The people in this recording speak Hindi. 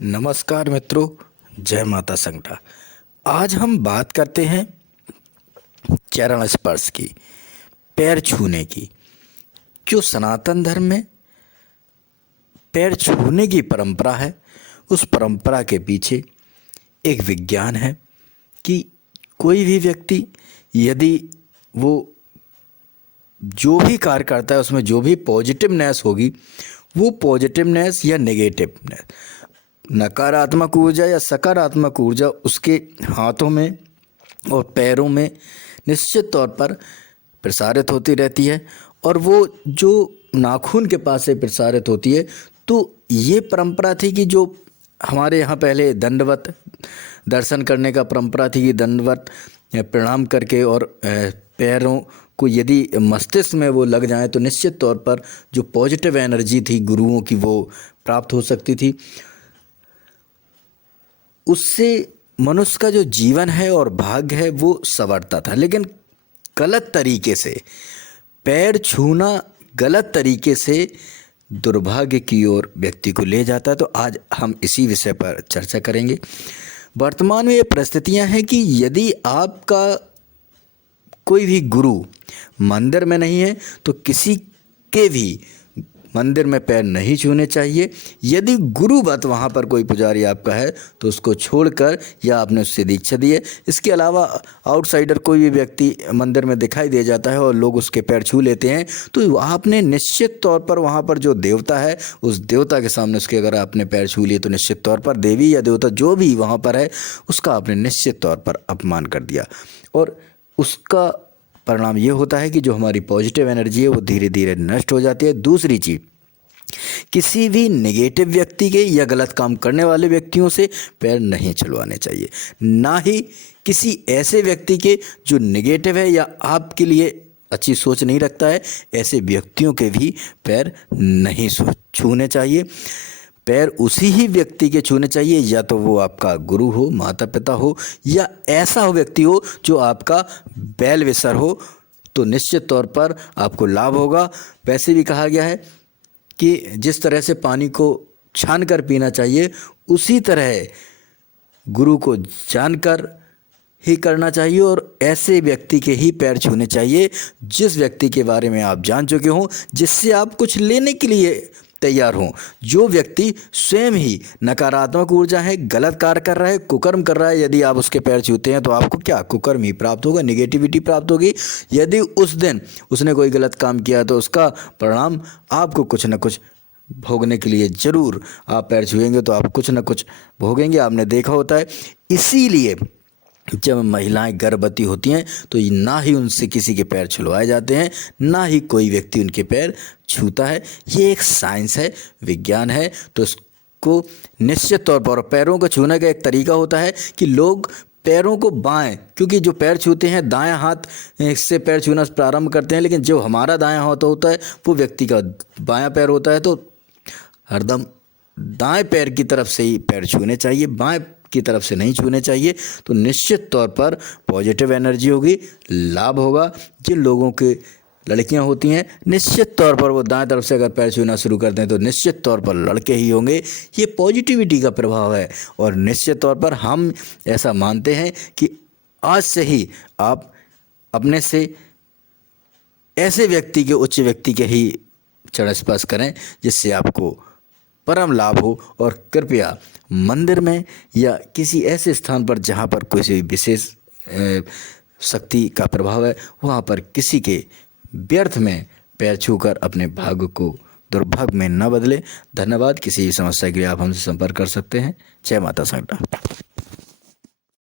नमस्कार मित्रों, जय माता संगठा। आज हम बात करते हैं चरण स्पर्श की, पैर छूने की। जो सनातन धर्म में पैर छूने की परंपरा है, उस परंपरा के पीछे एक विज्ञान है कि कोई भी व्यक्ति यदि वो जो भी कार्य करता है उसमें जो भी पॉजिटिवनेस होगी, वो पॉजिटिवनेस या नेगेटिवनेस, नकारात्मक ऊर्जा या सकारात्मक ऊर्जा उसके हाथों में और पैरों में निश्चित तौर पर प्रसारित होती रहती है और वो जो नाखून के पास से प्रसारित होती है। तो ये परंपरा थी कि जो हमारे यहाँ पहले दंडवत दर्शन करने का परंपरा थी कि दंडवत प्रणाम करके और पैरों को यदि मस्तिष्क में वो लग जाए तो निश्चित तौर पर जो पॉजिटिव एनर्जी थी गुरुओं की वो प्राप्त हो सकती थी। उससे मनुष्य का जो जीवन है और भाग्य है वो संवरता था। लेकिन गलत तरीके से पैर छूना गलत तरीके से दुर्भाग्य की ओर व्यक्ति को ले जाता है। तो आज हम इसी विषय पर चर्चा करेंगे। वर्तमान में ये परिस्थितियां हैं कि यदि आपका कोई भी गुरु मंदिर में नहीं है तो किसी के भी मंदिर में पैर नहीं छूने चाहिए। यदि गुरुवत वहाँ पर कोई पुजारी आपका है तो उसको छोड़कर, या आपने उससे दीक्षा दी है, इसके अलावा आउटसाइडर कोई भी व्यक्ति मंदिर में दिखाई दे जाता है और लोग उसके पैर छू लेते हैं, तो आपने निश्चित तौर पर वहाँ पर जो देवता है उस देवता के सामने उसके अगर आपने पैर छू लिए तो निश्चित तौर पर देवी या देवता जो भी वहाँ पर है उसका आपने निश्चित तौर पर अपमान कर दिया। और उसका परिणाम ये होता है कि जो हमारी पॉजिटिव एनर्जी है वो धीरे धीरे नष्ट हो जाती है। दूसरी चीज़, किसी भी नेगेटिव व्यक्ति के या गलत काम करने वाले व्यक्तियों से पैर नहीं छुलवाने चाहिए, ना ही किसी ऐसे व्यक्ति के जो नेगेटिव है या आपके लिए अच्छी सोच नहीं रखता है, ऐसे व्यक्तियों के भी पैर नहीं छूने चाहिए। पैर उसी ही व्यक्ति के छूने चाहिए, या तो वो आपका गुरु हो, माता पिता हो, या ऐसा व्यक्ति हो जो आपका वेल विशर हो, तो निश्चित तौर पर आपको लाभ होगा। वैसे भी कहा गया है कि जिस तरह से पानी को छान कर पीना चाहिए, उसी तरह गुरु को जानकर ही करना चाहिए और ऐसे व्यक्ति के ही पैर छूने चाहिए जिस व्यक्ति के बारे में आप जान चुके हों, जिससे आप कुछ लेने के लिए तैयार हों। जो व्यक्ति स्वयं ही नकारात्मक ऊर्जा है, गलत कार्य कर रहा है, कुकर्म कर रहा है, यदि आप उसके पैर छूते हैं तो आपको क्या कुकर्म ही प्राप्त होगा, नेगेटिविटी प्राप्त होगी। यदि उस दिन उसने कोई गलत काम किया तो उसका परिणाम आपको कुछ न कुछ भोगने के लिए जरूर, आप पैर छुएंगे तो आप कुछ न कुछ भोगेंगे। आपने देखा होता है। इसीलिए जब महिलाएं गर्भवती होती हैं तो ना ही उनसे किसी के पैर छुलवाए जाते हैं, ना ही कोई व्यक्ति उनके पैर छूता है। ये एक साइंस है, विज्ञान है। तो इसको निश्चित तौर पर पैरों को छूने का एक तरीका होता है कि लोग पैरों को बाएं, क्योंकि जो पैर छूते हैं दायां हाथ से पैर छूना प्रारंभ करते हैं, लेकिन जो हमारा दायां हाथ होता है वो व्यक्ति का बायां पैर होता है, तो हरदम दाएं पैर की तरफ से ही पैर छूने चाहिए, बाएं की तरफ से नहीं छूने चाहिए। तो निश्चित तौर पर पॉजिटिव एनर्जी होगी, लाभ होगा। जिन लोगों के लड़कियां होती हैं निश्चित तौर पर वो दाएं तरफ से अगर पैर छूना शुरू करते हैं तो निश्चित तौर पर लड़के ही होंगे। ये पॉजिटिविटी का प्रभाव है और निश्चित तौर पर हम ऐसा मानते हैं कि आज से ही आप अपने से ऐसे व्यक्ति के, उच्च व्यक्ति के ही चरण स्पर्श करें जिससे आपको परम लाभ हो। और कृपया मंदिर में या किसी ऐसे स्थान पर जहाँ पर कोई विशेष शक्ति का प्रभाव है, वहाँ पर किसी के व्यर्थ में पैर छूकर अपने भाग्य को दुर्भाग्य में न बदले। धन्यवाद। किसी भी समस्या के लिए आप हमसे संपर्क कर सकते हैं। जय माता संगठा।